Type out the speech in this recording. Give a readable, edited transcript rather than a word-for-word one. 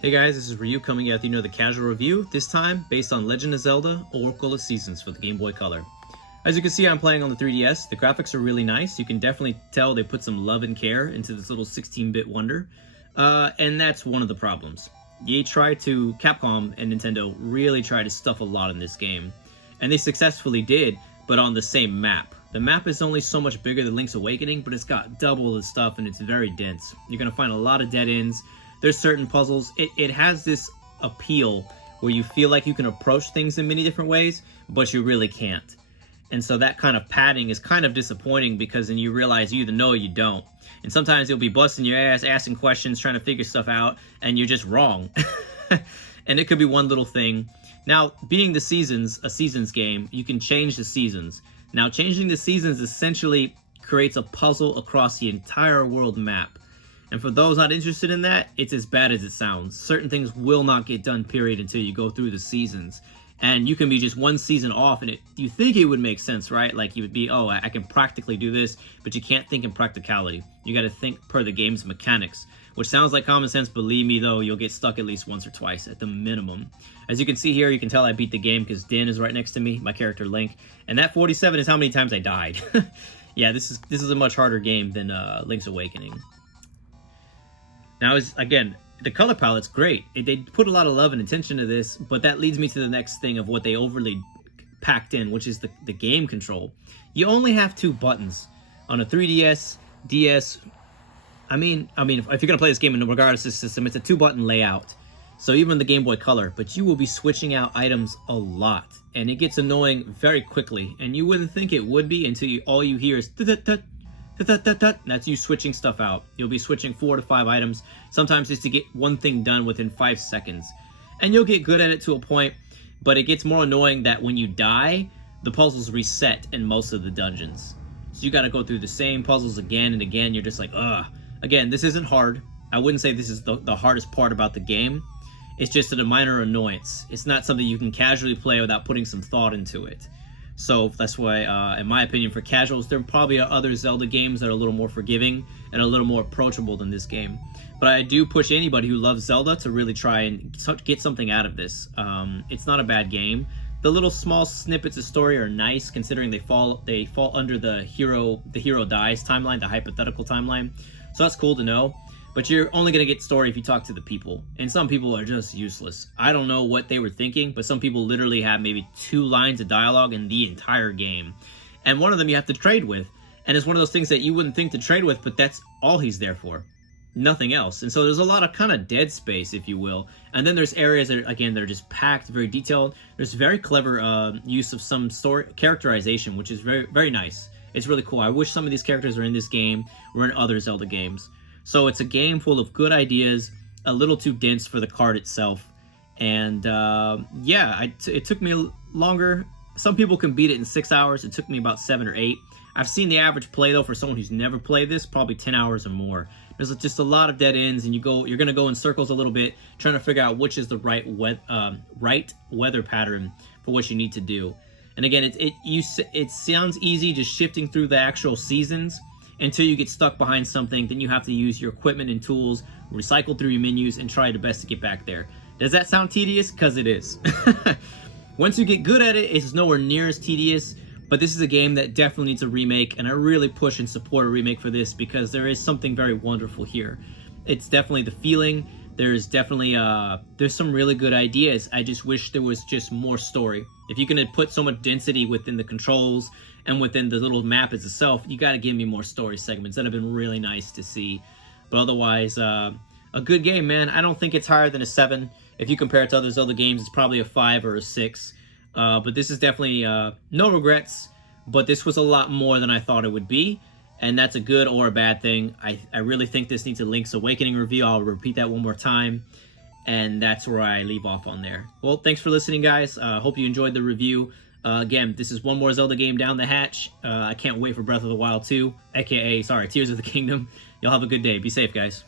Hey guys, this is Ryu coming at you know the casual review, this time based on Legend of Zelda Oracle of Seasons for the Game Boy Color. As you can see, I'm playing on the 3DS. The graphics are really nice. You can definitely tell they put some love and care into this little 16-bit wonder. And that's one of the problems. Capcom and Nintendo really tried to stuff a lot in this game. And they successfully did, but on the same map. The map is only so much bigger than Link's Awakening, but it's got double the stuff and it's very dense. You're going to find a lot of dead ends. There's certain puzzles. It has this appeal where you feel like you can approach things in many different ways, but you really can't. And so that kind of padding is kind of disappointing because then you realize you either know or you don't. And sometimes you'll be busting your ass, asking questions, trying to figure stuff out, and you're just wrong. And it could be one little thing. Now, being the seasons, a seasons game, you can change the seasons. Now, changing the seasons essentially creates a puzzle across the entire world map. And for those not interested in that, it's as bad as it sounds. Certain things will not get done, period, until you go through the seasons. And you can be just one season off, and you think it would make sense, right? Like you would be, oh, I can practically do this, but you can't think in practicality. You got to think per the game's mechanics, which sounds like common sense. Believe me, though, you'll get stuck at least once or twice at the minimum. As you can see here, you can tell I beat the game because Din is right next to me, my character Link. And that 47 is how many times I died. Yeah, this is a much harder game than Link's Awakening. Now, again, the color palette's great. They put a lot of love and attention to this, but that leads me to the next thing of what they overly packed in, which is the game control. You only have 2 buttons. On a 3DS, DS, I mean, if you're going to play this game in regardless of system, it's a 2-button layout. So even the Game Boy Color, but you will be switching out items a lot. And it gets annoying very quickly. And you wouldn't think it would be until all you hear is that's you switching stuff out. You'll be switching 4 to 5 items, sometimes just to get one thing done within 5 seconds. And you'll get good at it to a point, but it gets more annoying that when you die, the puzzles reset in most of the dungeons. So you gotta go through the same puzzles again and again. You're just like, ugh. Again, this isn't hard. I wouldn't say this is the hardest part about the game. It's just a minor annoyance. It's not something you can casually play without putting some thought into it. So that's why, in my opinion, for casuals, there probably are other Zelda games that are a little more forgiving and a little more approachable than this game. But I do push anybody who loves Zelda to really try and get something out of this. It's not a bad game. The little small snippets of story are nice, considering they fall under the hero dies timeline, the hypothetical timeline. So that's cool to know. But you're only going to get story if you talk to the people. And some people are just useless. I don't know what they were thinking, but some people literally have maybe 2 lines of dialogue in the entire game. And one of them you have to trade with. And it's one of those things that you wouldn't think to trade with, but that's all he's there for. Nothing else. And so there's a lot of kind of dead space, if you will. And then there's areas that, again, they're just packed, very detailed. There's very clever use of some story characterization, which is very, very nice. It's really cool. I wish some of these characters were in this game, or in other Zelda games. So it's a game full of good ideas, a little too dense for the card itself. And yeah, it took me longer. Some people can beat it in 6 hours. It took me about 7 or 8. I've seen the average play, though, for someone who's never played this, probably 10 hours or more. There's just a lot of dead ends, and you're going to go in circles a little bit, trying to figure out which is the right weather pattern for what you need to do. And again, it sounds easy just shifting through the actual seasons, until you get stuck behind something. Then you have to use your equipment and tools, recycle through your menus, and try your best to get back there. Does that sound tedious? Because it is. Once you get good at it, it's nowhere near as tedious, but this is a game that definitely needs a remake, and I really push and support a remake for this because there is something very wonderful here. It's definitely the feeling. There's definitely there's some really good ideas. I just wish there was just more story. If you're going to put so much density within the controls and within the little map itself, you got to give me more story segments. That have been really nice to see. But otherwise, a good game, man. I don't think it's higher than a 7. If you compare it to other Zelda games, it's probably a 5 or a 6. But this is definitely no regrets. But this was a lot more than I thought it would be. And that's a good or a bad thing. I really think this needs a Link's Awakening review. I'll repeat that one more time. And that's where I leave off on there. Well, thanks for listening, guys. Hope you enjoyed the review. Again, this is one more Zelda game down the hatch. I can't wait for Breath of the Wild 2, aka, sorry, Tears of the Kingdom. Y'all have a good day. Be safe, guys.